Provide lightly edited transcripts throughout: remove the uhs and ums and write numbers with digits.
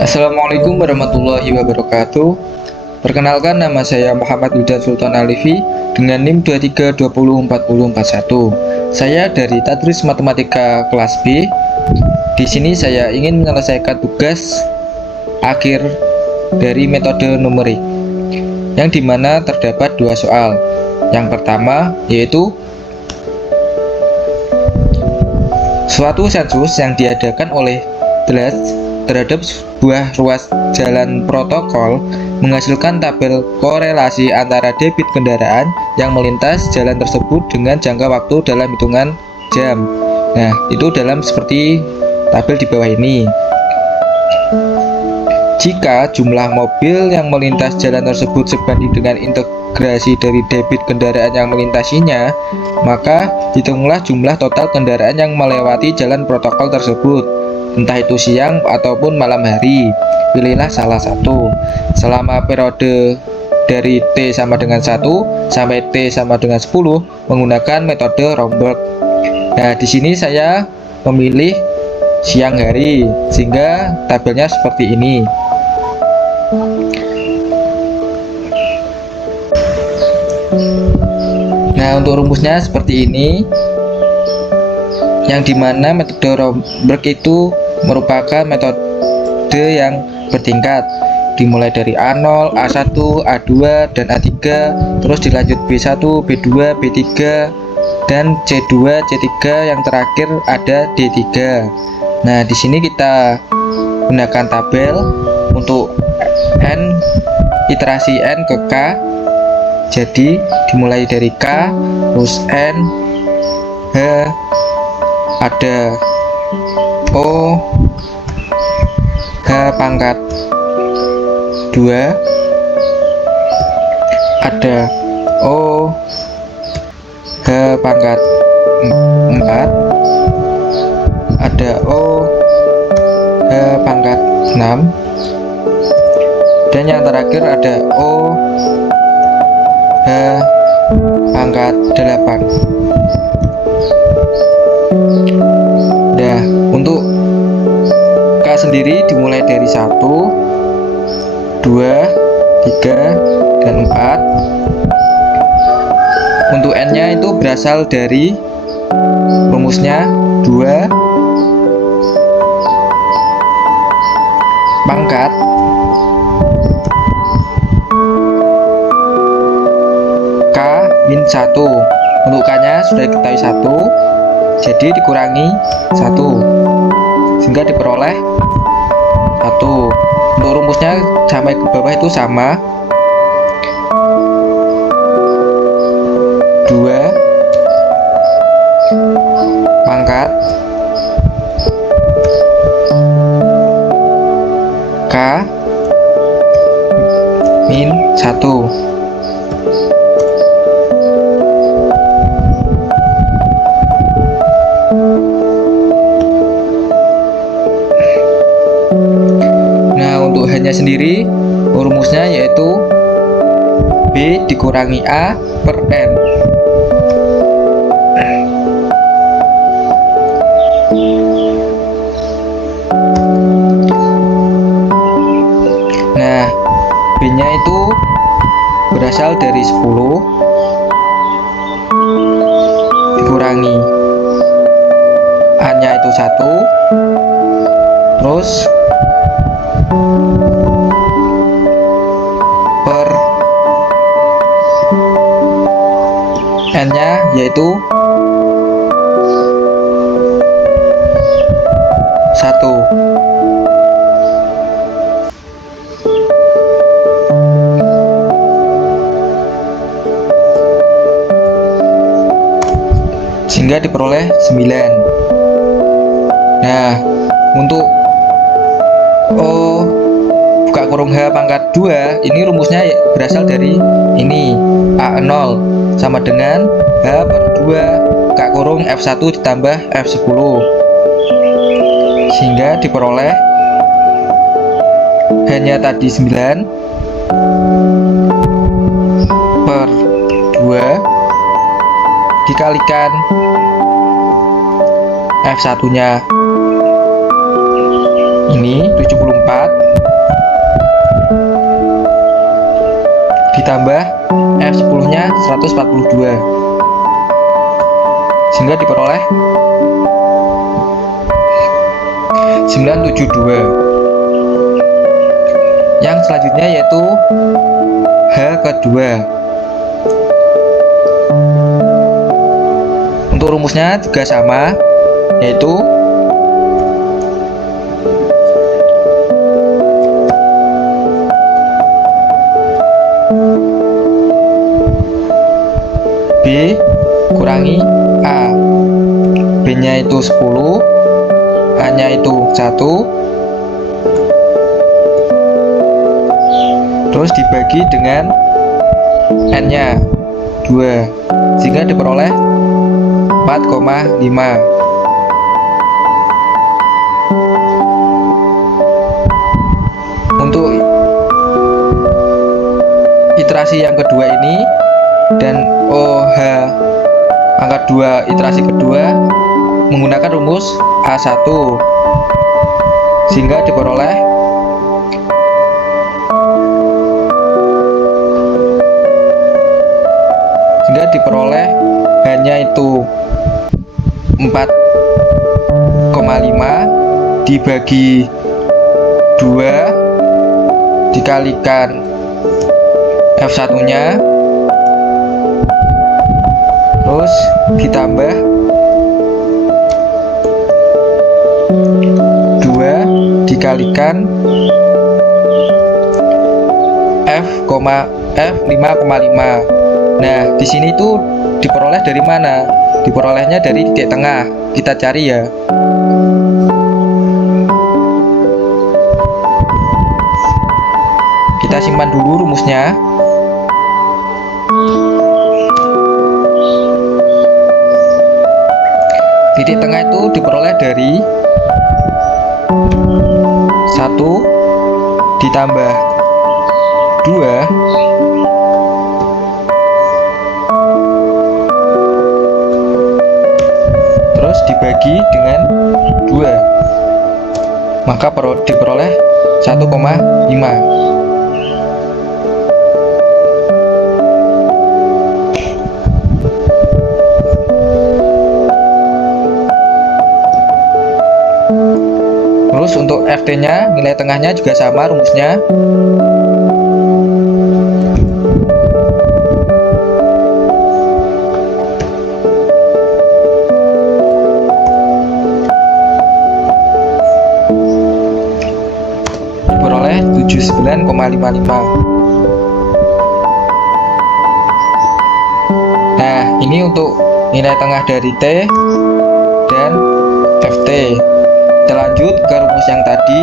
Assalamualaikum warahmatullahi wabarakatuh. Perkenalkan, nama saya Muhammad Wildan Sultan Alifi dengan NIM 23204041. Saya dari Tadris Matematika kelas B. Di sini saya ingin menyelesaikan tugas akhir dari metode numerik, yang dimana terdapat dua soal. Yang pertama yaitu suatu sensus yang diadakan oleh BLAS terhadap sebuah ruas jalan protokol menghasilkan tabel korelasi antara debit kendaraan yang melintas jalan tersebut dengan jangka waktu dalam hitungan jam. Nah, itu dalam seperti tabel di bawah ini. Jika jumlah mobil yang melintas jalan tersebut sebanding dengan integrasi dari debit kendaraan yang melintasinya, maka hitunglah jumlah total kendaraan yang melewati jalan protokol tersebut, entah itu siang ataupun malam hari. Pilihlah salah satu selama periode dari T sama dengan 1 sampai T sama dengan 10 menggunakan metode Romberg. Nah, di sini saya memilih siang hari sehingga tabelnya seperti ini. Nah, untuk rumusnya seperti ini, yang dimana metode Romberg itu merupakan metode yang bertingkat, dimulai dari A0, A1, A2, dan A3, terus dilanjut B1, B2, B3, dan C2, C3, yang terakhir ada D3. Nah, di sini kita gunakan tabel untuk N, iterasi N ke K. Jadi dimulai dari K, terus N, H, ada O, H pangkat 2, ada O, H pangkat 4, ada O, H pangkat 6, dan yang terakhir ada O, H pangkat 8. Nah, untuk K sendiri dimulai dari 1, 2, 3, dan 4. Untuk N nya itu berasal dari rumusnya 2 pangkat K min 1. Untuk K nya sudah diketahui 1, jadi dikurangi 1 sehingga diperoleh 1. Untuk rumusnya sampai ke bawah itu sama, 2 pangkat K min 1. Hanya sendiri rumusnya yaitu B dikurangi A per N. Nah, B nya itu berasal dari 10 dikurangi A nya itu 1, terus per N nya yaitu 1. Sehingga diperoleh 9. Nah, untuk O buka kurung H pangkat 2 ini rumusnya berasal dari ini, A0 sama dengan H per 2 buka kurung F1 ditambah F10, sehingga diperoleh hanya tadi 9 per 2 dikalikan F1 nya ini 74 ditambah F10 nya 142 sehingga diperoleh 972. Yang selanjutnya yaitu H kedua. Untuk rumusnya juga sama, yaitu B kurangi A. B nya itu 10, A nya itu 1, terus dibagi dengan N nya 2 sehingga diperoleh 4,5. Untuk iterasi yang kedua ini dan OH angka 2 iterasi kedua menggunakan rumus A1 sehingga diperoleh hanya itu 4,5 dibagi 2 dikalikan F1 nya terus ditambah 2 dikalikan F5,5. Nah, di sini tuh diperoleh dari mana? Diperolehnya dari titik tengah. Kita cari ya. Kita simpan dulu rumusnya. Titik tengah itu diperoleh dari 1 ditambah 2 terus dibagi dengan 2, maka diperoleh 1,5. Terus untuk FT nya nilai tengahnya juga sama rumusnya. Diperoleh 79,55. Nah, ini untuk nilai tengah dari T dan FT. Kita lanjut ke rumus yang tadi.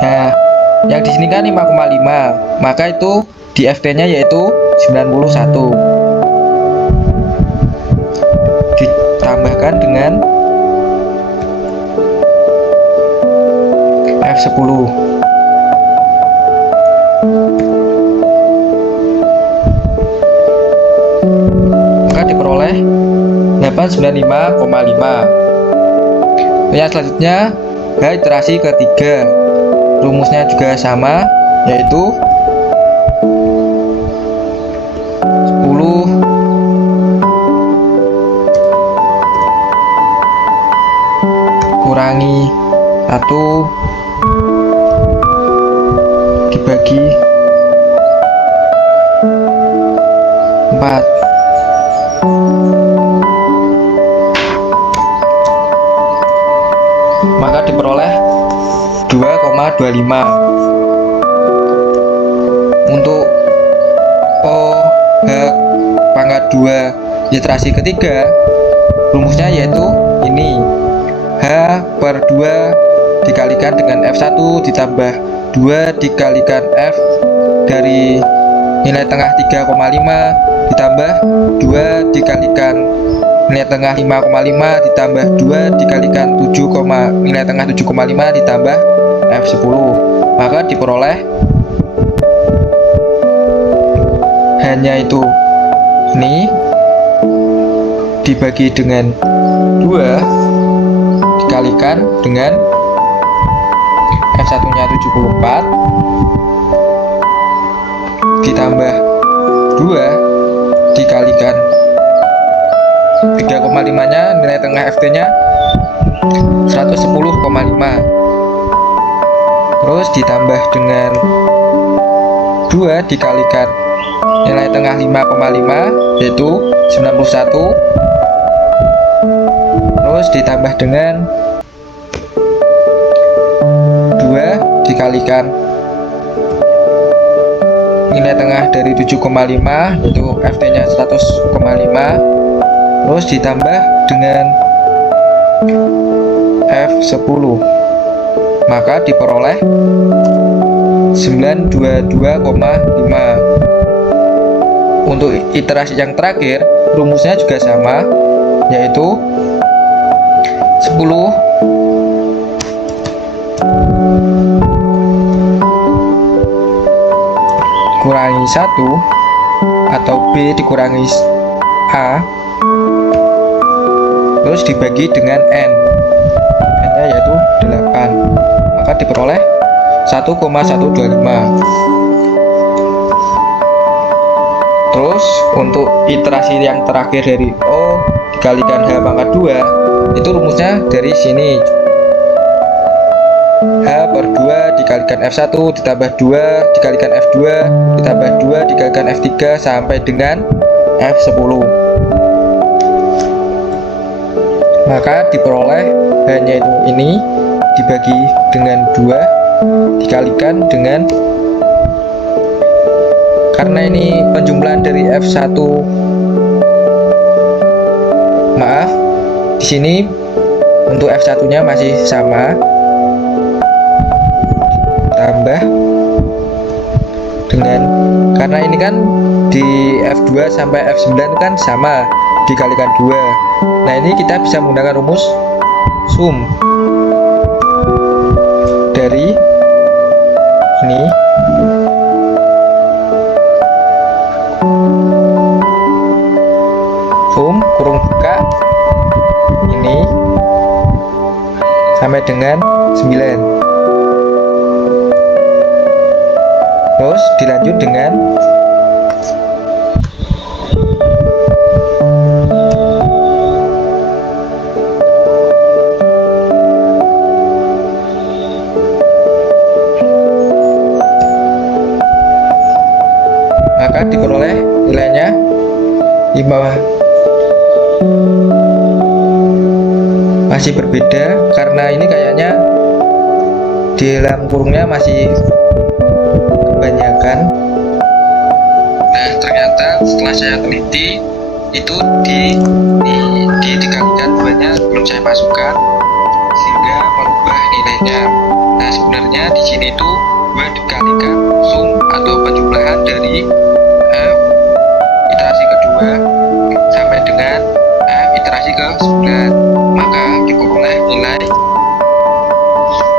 Nah, yang di sini kan 5,5, maka itu di FT-nya yaitu 91. Ditambahkan dengan F10. Maka diperoleh 895,5. Yang selanjutnya H iterasi ketiga. Rumusnya juga sama, yaitu 10 kurangi 1 dibagi 4. Maka diperoleh 2,25. Untuk OH pangkat 2 iterasi ketiga, rumusnya yaitu ini H/2 dikalikan dengan F1 ditambah 2 dikalikan F dari nilai tengah 3,5 ditambah 2 dikalikan nilai tengah 5,5 ditambah 2 dikalikan 7, nilai tengah 7,5 ditambah F10. Maka diperoleh H hanya itu ini dibagi dengan 2 dikalikan dengan F1 nya 74 ditambah 2 dikalikan 3,5 nya nilai tengah FT nya 110,5, terus ditambah dengan 2 dikalikan nilai tengah 5,5 yaitu 91, terus ditambah dengan 2 dikalikan nilai tengah dari 7,5 yaitu FT nya 100,5, terus ditambah dengan F10, maka diperoleh 922,5. Untuk iterasi yang terakhir rumusnya juga sama, yaitu 10 kurangi 1 atau B dikurangi A, terus dibagi dengan N nya yaitu 8, maka diperoleh 1,125. Terus untuk iterasi yang terakhir dari O dikalikan H pangkat 2 itu rumusnya dari sini, H per 2 dikalikan F1 ditambah 2 dikalikan F2 ditambah 2 dikalikan F3 sampai dengan F10, maka diperoleh hanya itu ini dibagi dengan 2 dikalikan dengan, karena ini penjumlahan dari F1, maaf di sini untuk F1 nya masih sama, tambah dengan, karena ini kan di F2 sampai F9 kan sama dikalikan 2. Nah ini kita bisa menggunakan rumus sum dari ini sum kurung buka ini sampai dengan 9, terus dilanjut dengan maka diperoleh nilainya 5. Masih berbeda karena ini kayaknya di dalam kurungnya masih kebanyakan. Nah ternyata setelah saya teliti itu dikalikan 2-nya belum saya masukkan sehingga merubah nilainya. Nah sebenarnya di sini tuh 2 dikalikan sum atau penjumlahan dari F iterasi kedua sampai dengan F iterasi ke 9, maka diperoleh nilai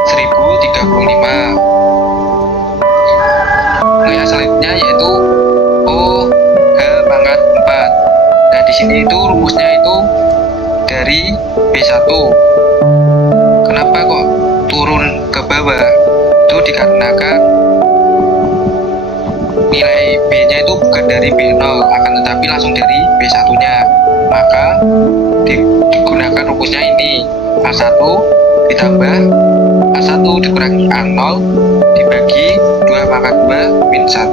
1035. Nah yang selanjutnya yaitu O H pangkat 4. Nah di sini itu rumusnya itu dari B1. Kenapa kok turun ke bawah? Itu dikarenakan nilai B-nya itu bukan dari B0, akan tetapi langsung dari B1-nya. Maka digunakan rumusnya ini, A1 ditambah A1 dikurangi A0 dibagi 2 pangkat 2 min 1.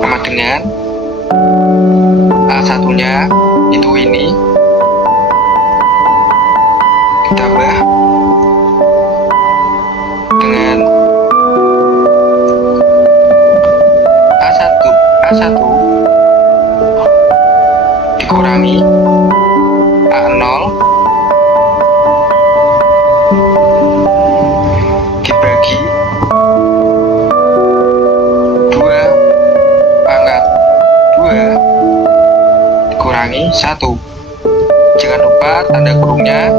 Sama dengan A1-nya itu ini ditambah dengan A1 dikurangi A0 dibagi 2 pangkat 2 dikurangi 1. Jangan lupa tanda kurungnya.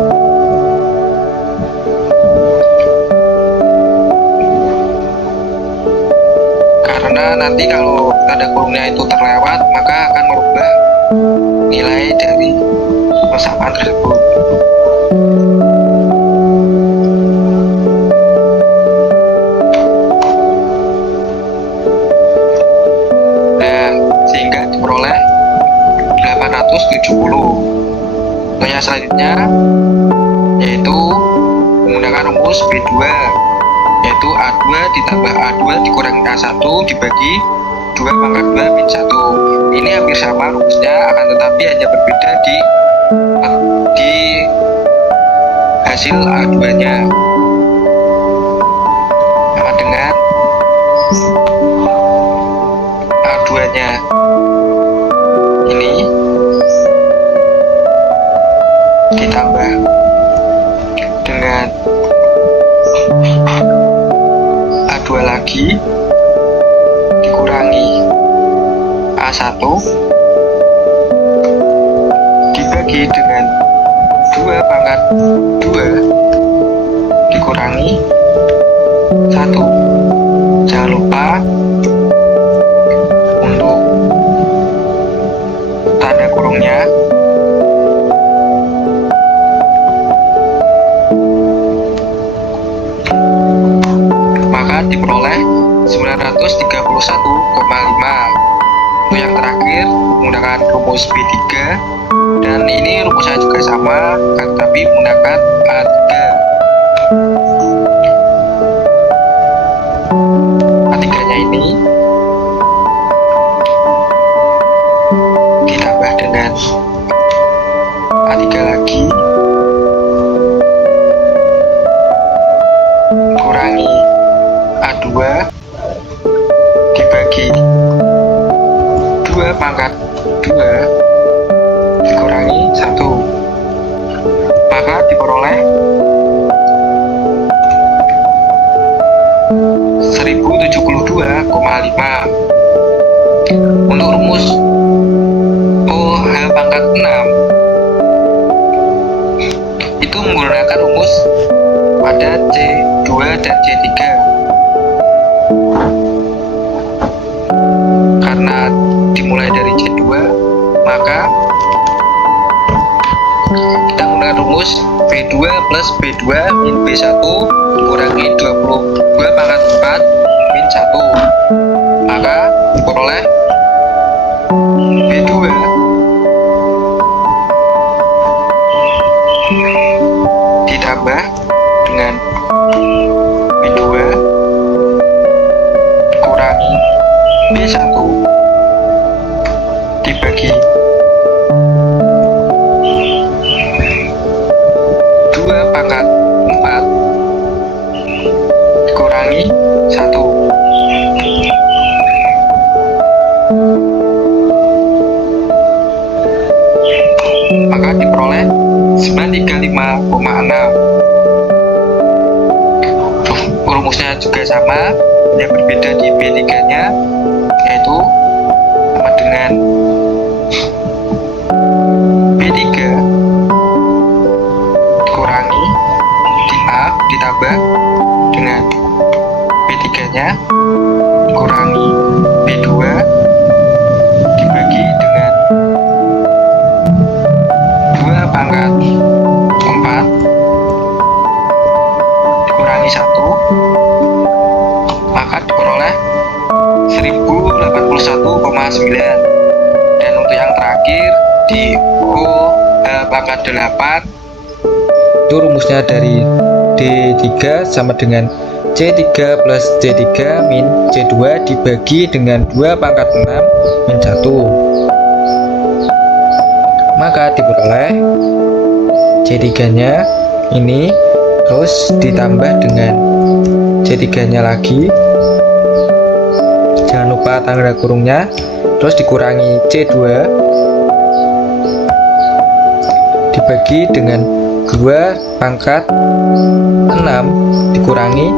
karena nanti kalau tanda kurungnya itu terlewat maka akan merubah nilai dari persamaan tersebut. Nah, sehingga diperoleh 870. Contoh yang selanjutnya yaitu menggunakan rumus B2, yaitu A2 ditambah A2 dikurangi A1 dibagi 2 pangkat 2 min 1. Ini hampir sama rumusnya, akan tetapi hanya berbeda di hasil A2 nya, sama dengan A2 nya ini ditambah dengan A2 lagi dikurangi A1 dibagi dengan 2 pangkat 2 dikurangi 1. Jangan lupa untuk tanda kurungnya. Maka diperoleh 931,5. Untuk yang terakhir menggunakan rumus B3, dan ini rumusnya juga sama tetapi menggunakan A3. A3-nya ini ditambah dengan A3 lagi kurangi A2 dibagi 2 pangkat 2 dikurangi 1. Maka diperoleh 1072,5. Untuk rumus OH pangkat 6 itu menggunakan rumus pada C2 dan C3. Karena dimulai dari C2, maka kita menggunakan rumus B2 plus B2 min B1 dikurangi 22 pangkat 4 min 1. Maka diperoleh B2 ditambah dengan B2 kurangi B1 dibagi 2 pangkat 4 dikurangi 1. Maka diperoleh 935,6. Rumusnya juga sama, hanya berbeda di B3 nya, yaitu sama dengan B3 dikurangi di A ditambah dengan B3 nya dikurangi B2 dibagi dengan 2 pangkat 4 dikurangi 1. Maka diperoleh 1081,9. Dan untuk yang terakhir di OH pangkat 8 itu rumusnya dari D3 sama dengan C3 plus C3 min C2 dibagi dengan 2 pangkat 6 min 1. Maka diperoleh C3 nya ini terus ditambah dengan C3 nya lagi, jangan lupa tanda kurungnya, terus dikurangi C2 dibagi dengan 2 pangkat 6 dikurangi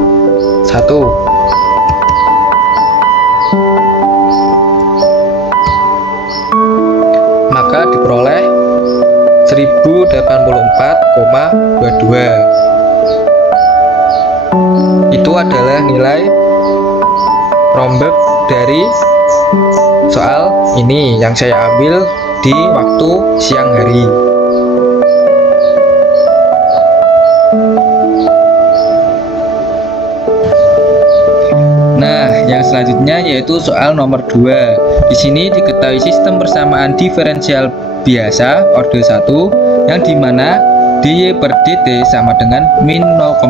1. Maka diperoleh 1084,22. Itu adalah nilai Romberg dari soal ini yang saya ambil di waktu siang hari. Nah, yang selanjutnya yaitu soal nomor 2. Di sini diketahui sistem persamaan diferensial biasa orde 1 yang dimana dy per dt sama dengan min 0,5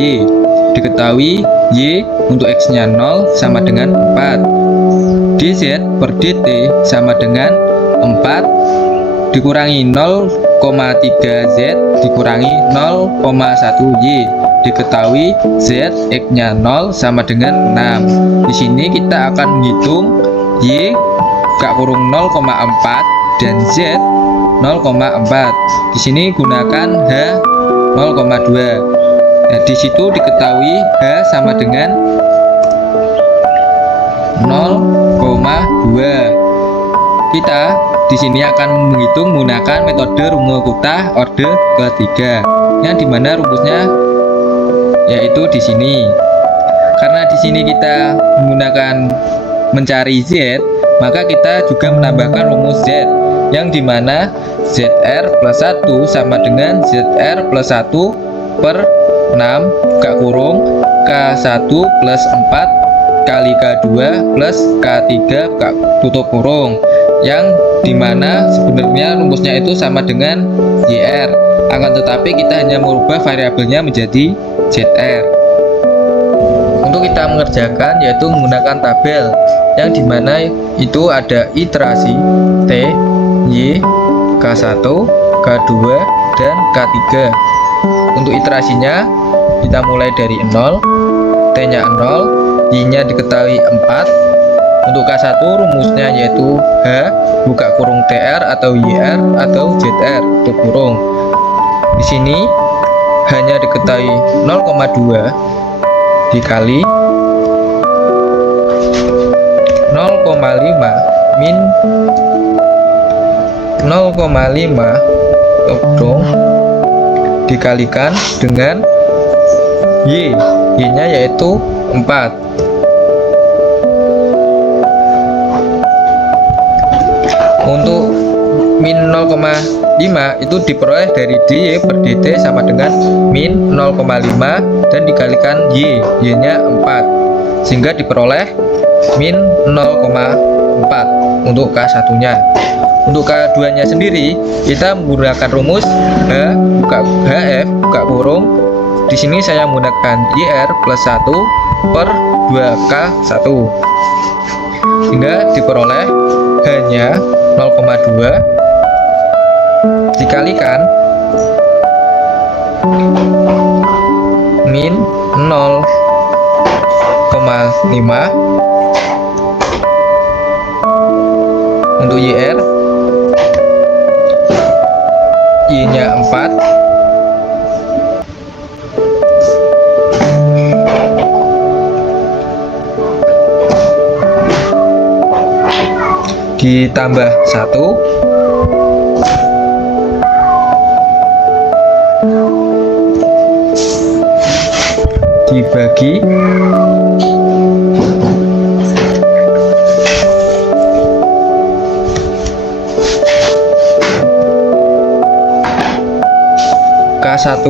y. Diketahui y untuk x nya 0 sama dengan 4. dz per dt sama dengan 4 dikurangi 0,3 z dikurangi 0,1 y. Diketahui z x nya 0 sama dengan 6. Di sini kita akan menghitung y gak kurung 0,4 dan z 0,4. Di sini gunakan h 0,2. Nah, di situ diketahui h sama dengan 0,2. Kita di sini akan menghitung menggunakan metode rumus kutah orde ketiga, yang dimana rumusnya yaitu di sini. Karena di sini kita menggunakan mencari z, maka kita juga menambahkan rumus z, yang dimana zr plus 1 sama dengan zr plus 1 per 6 gak kurung k1 plus 4 kali k2 plus k3 gak tutup kurung, yang dimana sebenarnya rumusnya itu sama dengan yr, akan tetapi kita hanya merubah variabelnya menjadi zr. Untuk kita mengerjakan yaitu menggunakan tabel, yang dimana itu ada iterasi t, y, k1, k2, dan k3. Untuk iterasinya kita mulai dari 0, t nya 0, y nya diketahui 4. Untuk k1 rumusnya yaitu h buka kurung tr atau yr atau zr tutup kurung. Di sini hanya diketahui 0,2 dikali 0,5 min 0,5 kurung dikalikan dengan y nya yaitu 4. Untuk min 0,5 itu diperoleh dari dy per dt sama dengan min 0,5 dan dikalikan y nya 4, sehingga diperoleh min 0,4 untuk k1 nya. Untuk k2 nya sendiri kita menggunakan rumus h buka hf buka kurung. Di sini saya menggunakan yr plus 1 per 2k1, sehingga diperoleh hanya 0,2 dikalikan min 0,5 untuk yr, y nya 4 ditambah 1 dibagi K1.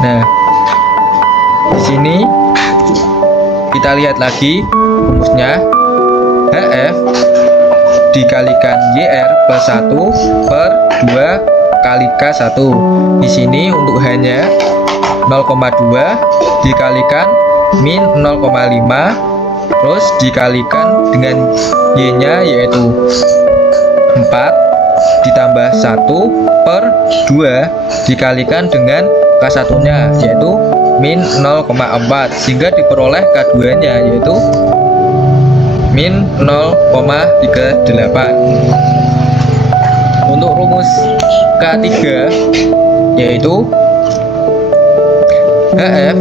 Nah, di sini kita lihat lagi rumusnya, HF dikalikan YR plus 1 per 2 kali K1. Di sini untuk hanya 0,2 dikalikan min 0,5 terus dikalikan dengan Y nya yaitu 4 ditambah 1 per 2 dikalikan dengan K1 nya yaitu min 0,4, sehingga diperoleh K2 nya yaitu min 0,38. Untuk rumus K3 yaitu HF,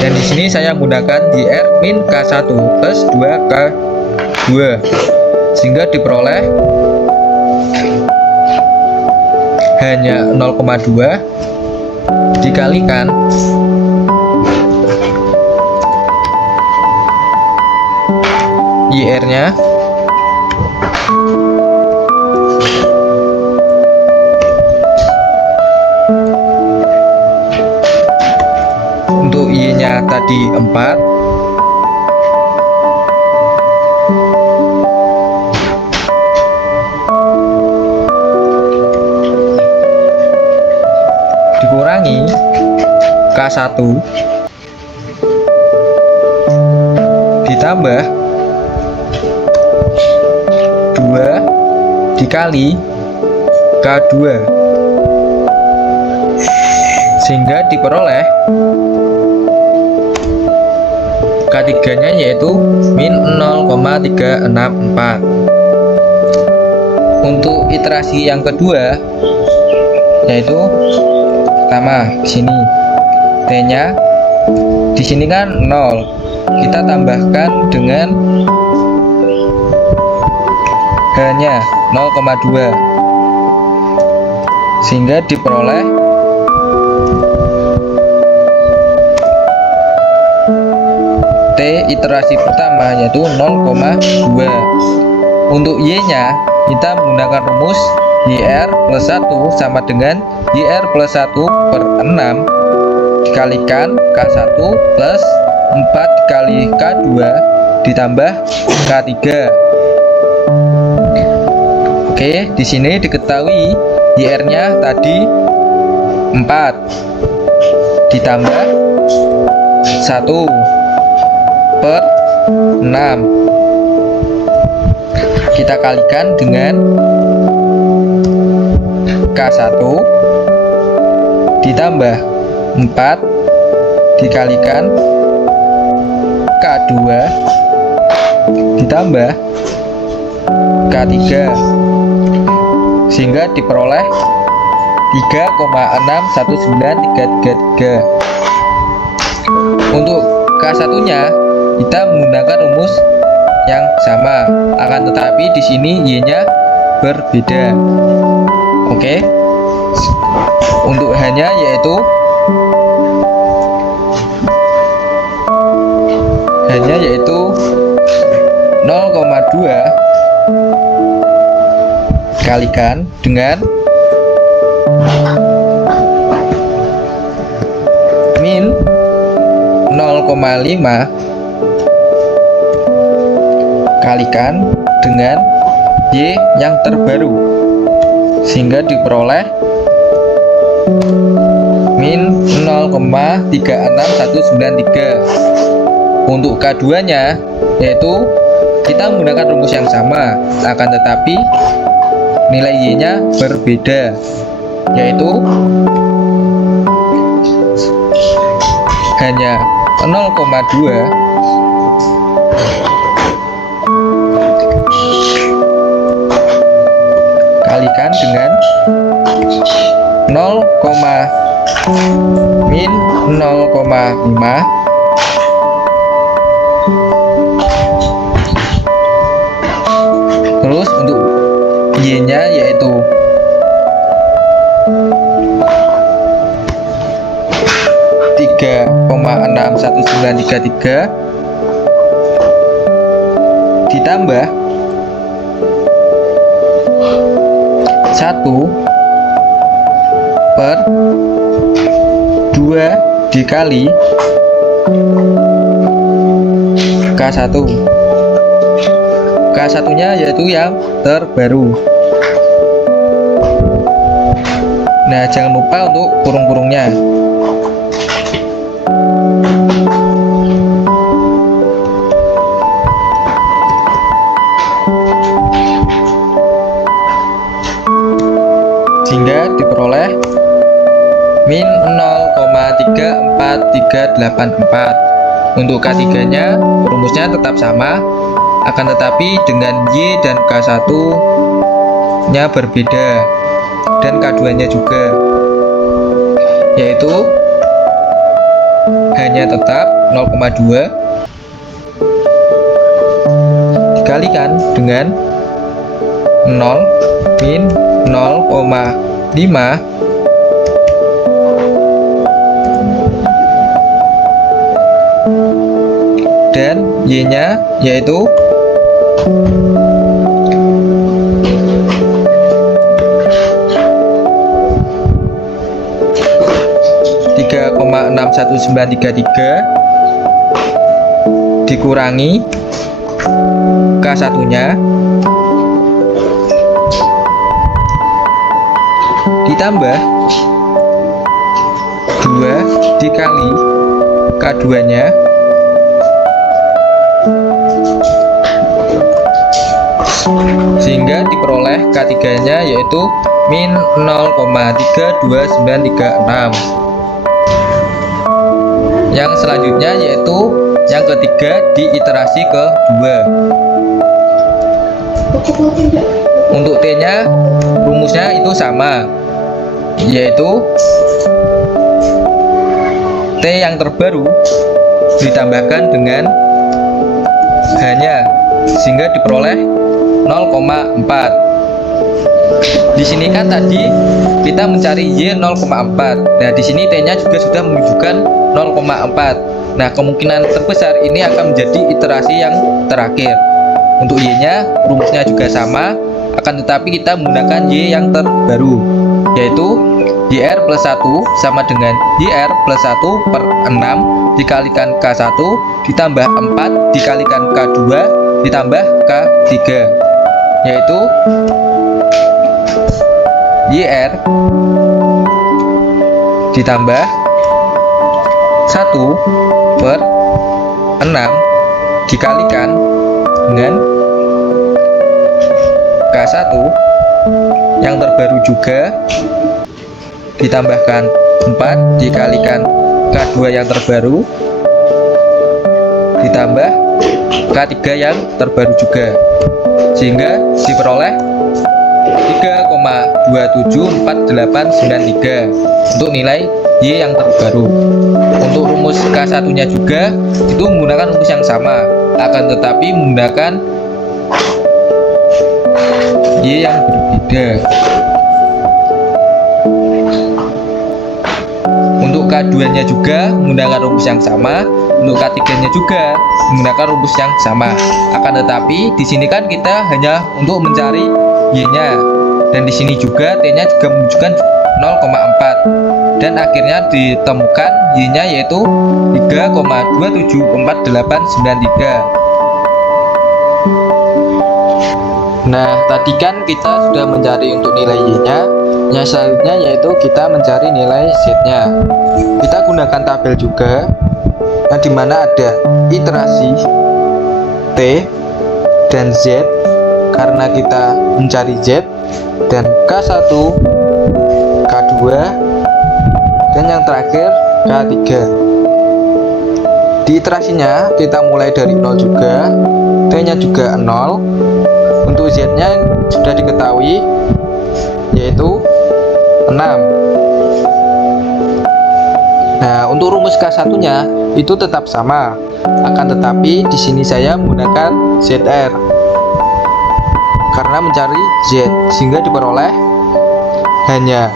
dan di sini saya menggunakan JR min K1 plus 2K2, sehingga diperoleh hanya 0,2 dikalikan YR-nya untuk Y-nya tadi 4, dikurangi K1 ditambah 2 dikali K2 sehingga diperoleh K3 nya yaitu min 0,364. Untuk iterasi yang kedua yaitu pertama di sini T nya di sini kan 0, kita tambahkan dengan H nya 0,2 sehingga diperoleh T iterasi pertama yaitu 0,2. Untuk Y nya kita menggunakan rumus YR plus 1 sama dengan YR plus 1 per 6 dikalikan K1 plus 4 dikali K2 ditambah K3. Oke, di sini diketahui YR-nya tadi 4 ditambah 1 per 6. Kita kalikan dengan K1 ditambah 4 dikalikan K2 ditambah K3 sehingga diperoleh 3,61933. Untuk K1 nya kita menggunakan rumus yang sama, akan tetapi di sini Y-nya berbeda. Oke. Untuk H-nya yaitu 0,2 kalikan dengan min 0,5 kalikan dengan Y yang terbaru sehingga diperoleh min 0,36193. Untuk K2 nya yaitu kita menggunakan rumus yang sama, akan tetapi nilai Y nya berbeda, yaitu hanya 0,2 kalikan dengan 0, min 0,5 terus untuk Y nya yaitu 3,61933 ditambah 1 per 2 dikali K1. K1 nya yaitu yang terbaru. Nah, jangan lupa untuk kurung-kurungnya. Sehingga diperoleh min 0,34384. Untuk K3 nya rumusnya tetap sama, akan tetapi dengan Y dan K1 nya berbeda, dan K2 nya juga, yaitu hanya tetap 0,2 dikalikan dengan 0 min 0,5 dan Y-nya yaitu 3,61933 dikurangi K1-nya ditambah 2 dikali K2-nya sehingga diperoleh K3-nya yaitu min 0,32936. Yang selanjutnya yaitu yang ketiga di iterasi kedua. Untuk T-nya rumusnya itu sama, yaitu T yang terbaru ditambahkan dengan H-nya sehingga diperoleh 0,4. Di sini kan tadi kita mencari Y 0,4. Nah, di sini T-nya juga sudah menunjukkan 0,4. Nah, kemungkinan terbesar ini akan menjadi iterasi yang terakhir. Untuk Y-nya rumusnya juga sama, akan tetapi kita menggunakan Y yang terbaru, yaitu YR plus 1 sama dengan YR plus 1 per 6 dikalikan K1 ditambah 4 dikalikan K2 ditambah K3, yaitu YR ditambah 1 per 6 dikalikan dengan K1 yang terbaru juga ditambahkan 4 dikalikan K2 yang terbaru ditambah K3 yang terbaru juga, sehingga diperoleh 3,274893 untuk nilai Y yang terbaru. Untuk rumus K1-nya juga itu menggunakan rumus yang sama, akan tetapi menggunakan Y yang berbeda. Untuk K2-nya juga menggunakan rumus yang sama, untuk K3-nya juga menggunakan rumus yang sama. Akan tetapi di sini kan kita hanya untuk mencari Y-nya, dan di sini juga T-nya juga menunjukkan 0,4, dan akhirnya ditemukan Y-nya yaitu 3,274893. Nah, tadi kan kita sudah mencari untuk nilai Y-nya. Yang selanjutnya yaitu kita mencari nilai Z-nya. Kita gunakan tabel juga, yang dimana ada iterasi T dan Z karena kita mencari Z, dan K1, K2, dan yang terakhir K3. Di iterasinya kita mulai dari 0 juga, T-nya juga 0. Untuk Z-nya sudah diketahui yaitu 6. Nah, untuk rumus K1-nya itu tetap sama, akan tetapi di sini saya menggunakan ZR karena mencari Z, sehingga diperoleh hanya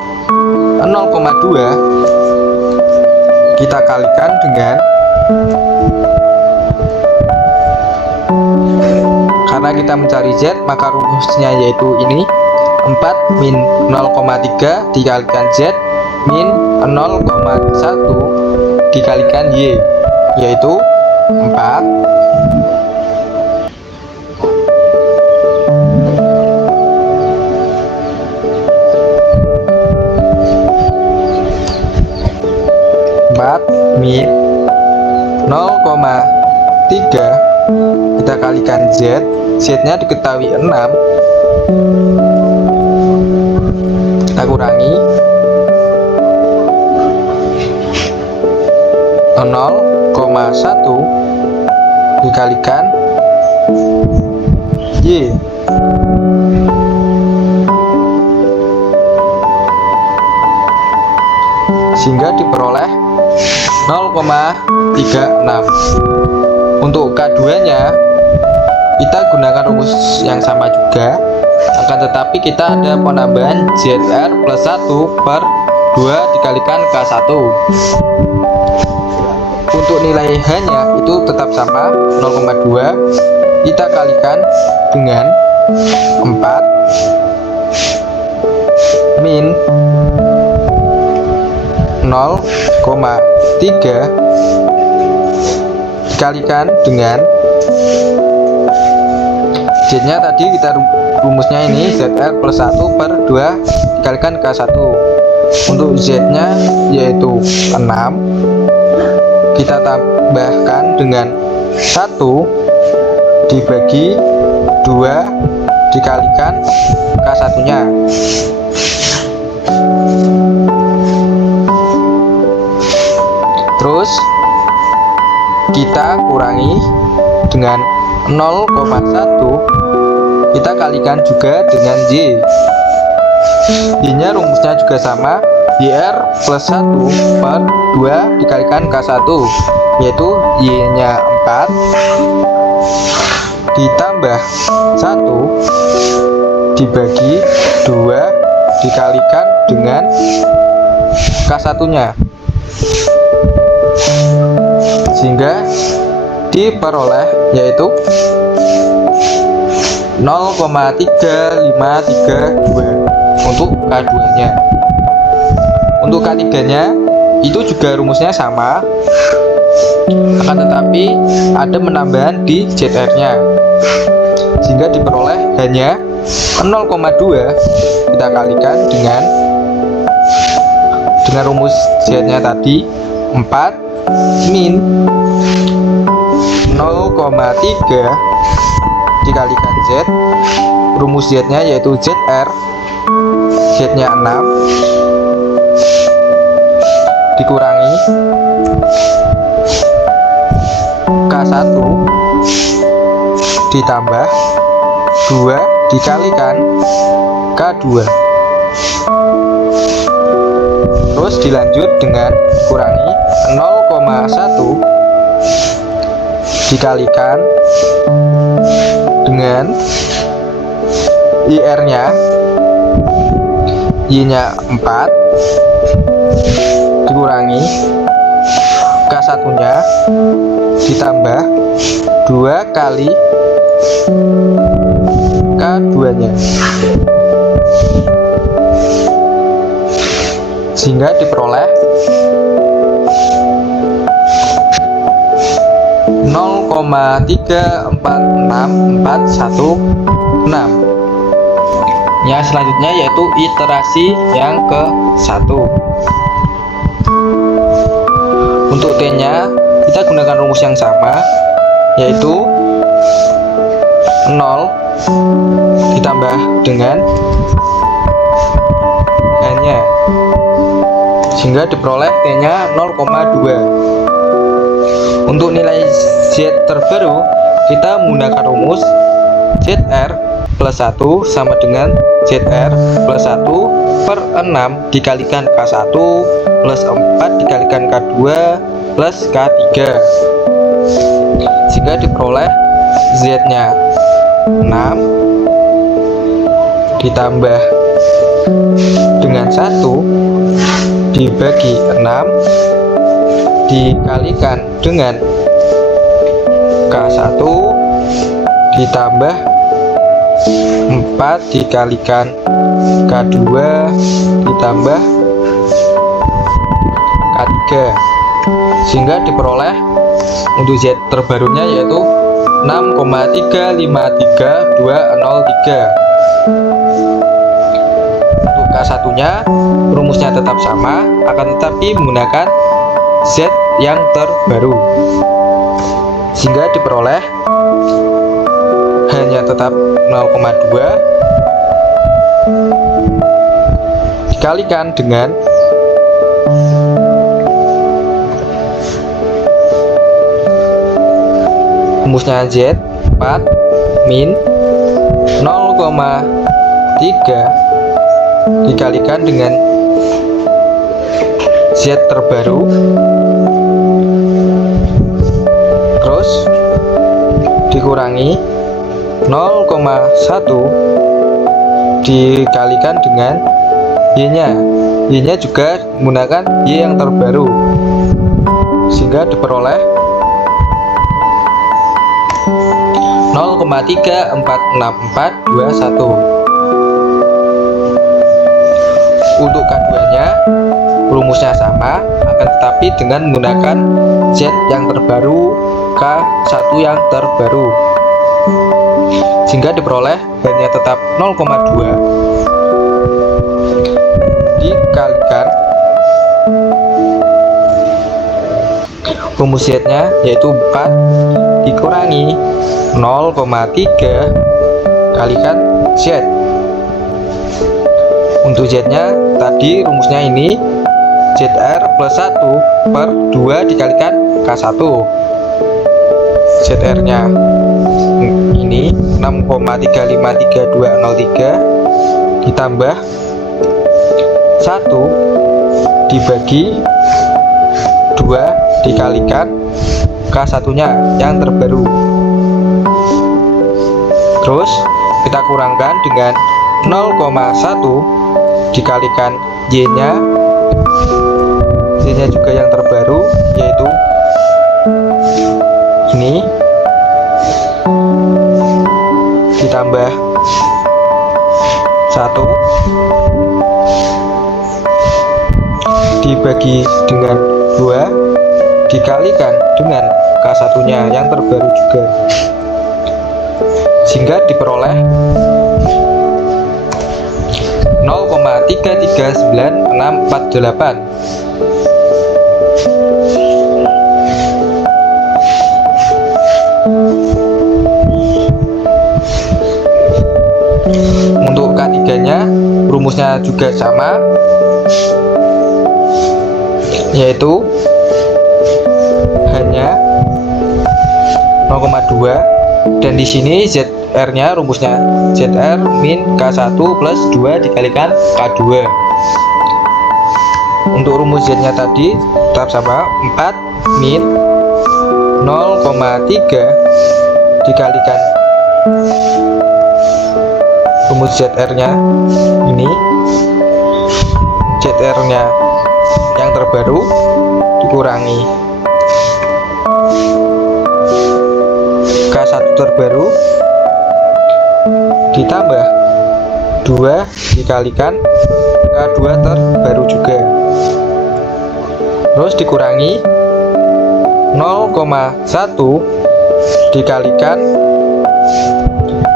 0,2 kita kalikan dengan, karena kita mencari Z maka rumusnya yaitu ini 4 min 0,3 dikalikan Z min 0,1 dikalikan Y, yaitu 4 min 0,3 kita kalikan Z, Z-nya diketahui 6, kita kurangi 0,1 dikalikan Y, sehingga diperoleh 0,36. Untuk K2-nya kita gunakan rumus yang sama juga, akan tetapi kita ada penambahan ZR plus 1 per 2 dikalikan K1. Untuk nilai H-nya itu tetap sama 0,2, kita kalikan dengan 4 min 0,3 dikalikan dengan Z-nya tadi kita rumusnya ini ZR plus 1 per 2 dikalikan K1. Untuk Z-nya yaitu 6, kita tambahkan dengan 1 dibagi 2 dikalikan K1-nya. Terus kita kurangi dengan 0,1, kita kalikan juga dengan Y. Y-nya rumusnya juga sama, YR plus 1 per 2 dikalikan K1, yaitu Y-nya 4 ditambah 1 dibagi 2 dikalikan dengan K1-nya, sehingga diperoleh yaitu 0,3532 untuk K2-nya. Untuk K3-nya itu juga rumusnya sama, akan tetapi ada penambahan di ZR-nya, sehingga diperoleh hanya 0,2 kita kalikan dengan rumus Z-nya tadi 4 min 0,3 dikalikan Z, rumus Z-nya yaitu ZR, Z-nya 6 dikurangi K1 ditambah 2 dikalikan K2, terus dilanjut dengan kurangi 0,1 dikalikan dengan IR-nya, Y-nya 4 dikurangi K1-nya ditambah 2 kali K2-nya, sehingga diperoleh 0,34641. Yang selanjutnya yaitu iterasi yang ke-1. Untuk T-nya kita gunakan rumus yang sama, yaitu 0 ditambah dengan H-nya, sehingga diperoleh T-nya 0,2. Untuk nilai Z terbaru, kita menggunakan rumus ZR plus 1 sama dengan ZR plus 1 per 6 dikalikan K1 plus 4 dikalikan K2 plus K3, sehingga diperoleh Z-nya 6 ditambah dengan 1 dibagi 6 dikalikan dengan K1 ditambah 4 dikalikan K2 ditambah K3, sehingga diperoleh untuk Z terbarunya yaitu 6,3530203. Untuk K1-nya rumusnya tetap sama, akan tetapi menggunakan Z yang terbaru, sehingga diperoleh hanya tetap 0,2 dikalikan dengan rumusnya Z 4 min 0,3 dikalikan dengan Z terbaru, terus dikurangi 0,1 dikalikan dengan Y-nya. Y-nya juga menggunakan Y yang terbaru, sehingga sehingga diperoleh 0,3464421. Untuk K2-nya rumusnya sama, akan tetapi dengan menggunakan Z yang terbaru, K1 yang terbaru, sehingga diperoleh hanya tetap 0,2 dikalikan rumus Z-nya yaitu 4 dikurangi 0,3 kalikan Z. Untuk Z-nya tadi rumusnya ini ZR plus 1 per 2 dikalikan K1. ZR-nya ini 6,3532303 ditambah 1 dibagi 2 dikalikan K1-nya yang terbaru. Terus kita kurangkan dengan 0,1 dikalikan Y-nya, Y-nya juga yang terbaru, yaitu ini, ditambah 1 dibagi dengan 2 dikalikan dengan K1-nya yang terbaru juga, sehingga diperoleh 0,3394648. Untuk K3-nya rumusnya juga sama, yaitu hanya 0,2, dan di sini ZR-nya rumusnya ZR min K1 plus 2 dikalikan K2. Untuk rumus Z-nya tadi tetap sama, 4 min 0,3 dikalikan rumus ZR-nya ini, ZR-nya yang terbaru dikurangi K1 terbaru ditambah 2 dikalikan K2 terbaru juga, terus dikurangi 0,1 dikalikan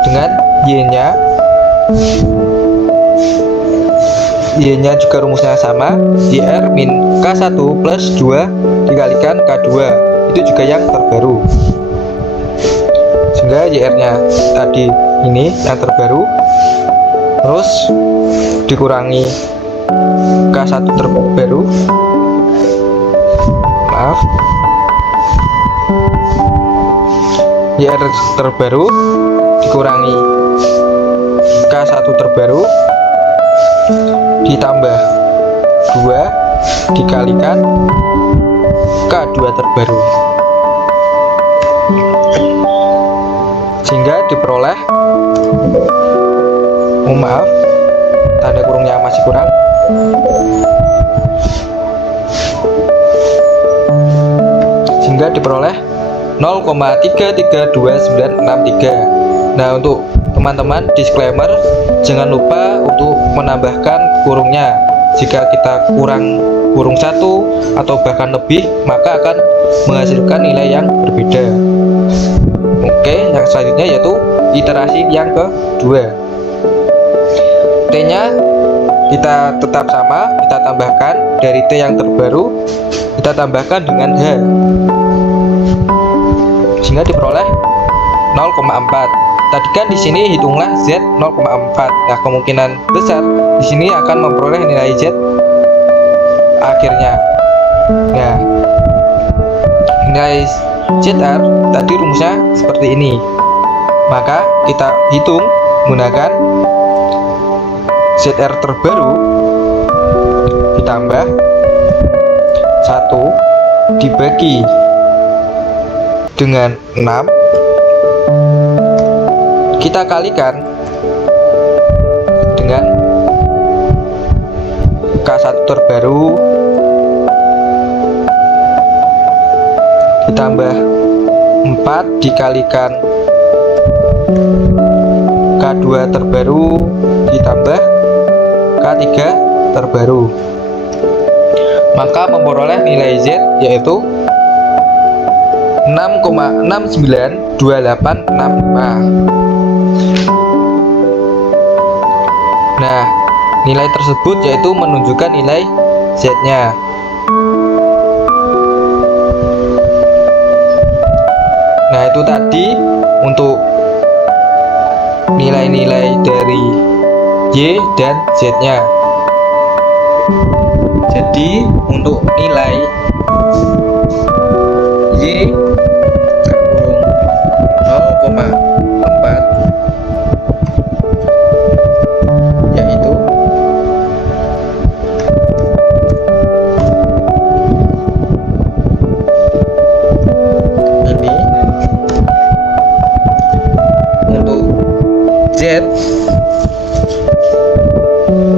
dengan Y-nya. Y-nya juga rumusnya sama, YR min K1 plus 2 dikalikan K2, itu juga yang terbaru, sehingga YR-nya tadi ini yang terbaru, terus dikurangi K1 terbaru, maaf, YR terbaru dikurangi K1 terbaru ditambah 2 dikalikan K2 terbaru, sehingga diperoleh, maaf, tanda kurungnya masih kurang, sehingga diperoleh 0,33293. Nah, untuk teman-teman disclaimer, jangan lupa untuk menambahkan kurungnya. Jika kita kurang kurung 1 atau bahkan lebih, maka akan menghasilkan nilai yang berbeda. Oke, yang selanjutnya yaitu iterasi yang kedua. T-nya kita tetap sama, kita tambahkan dari T yang terbaru, kita tambahkan dengan H, sehingga diperoleh 0,4. Tadi kan di sini hitunglah Z 0,4. Nah, kemungkinan besar di sini akan memperoleh nilai Z akhirnya. Nah, nilai ZR tadi rumusnya seperti ini. Maka kita hitung menggunakan ZR terbaru ditambah 1 dibagi dengan 6, kita kalikan dengan K1 terbaru ditambah 4 dikalikan K2 terbaru ditambah K3 terbaru, maka memperoleh nilai Z yaitu 6,692865. Nah, nilai tersebut yaitu menunjukkan nilai Z-nya. Nah, itu tadi untuk nilai-nilai dari Y dan Z-nya. Jadi, untuk nilai Y 0,4 yaitu ini. Untuk Z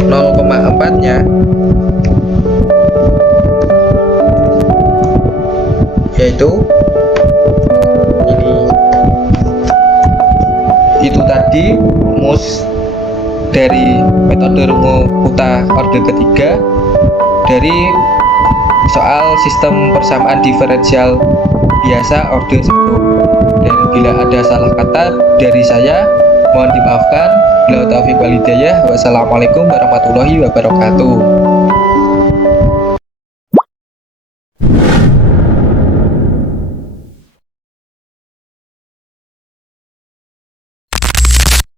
0,4 nya yaitu ini. Itu tadi rumus dari metode Runge-Kutta orde ketiga dari soal sistem persamaan diferensial biasa orde 1. Dan bila ada salah kata dari saya, mohon dimaafkan. Wassalamualaikum warahmatullahi wabarakatuh.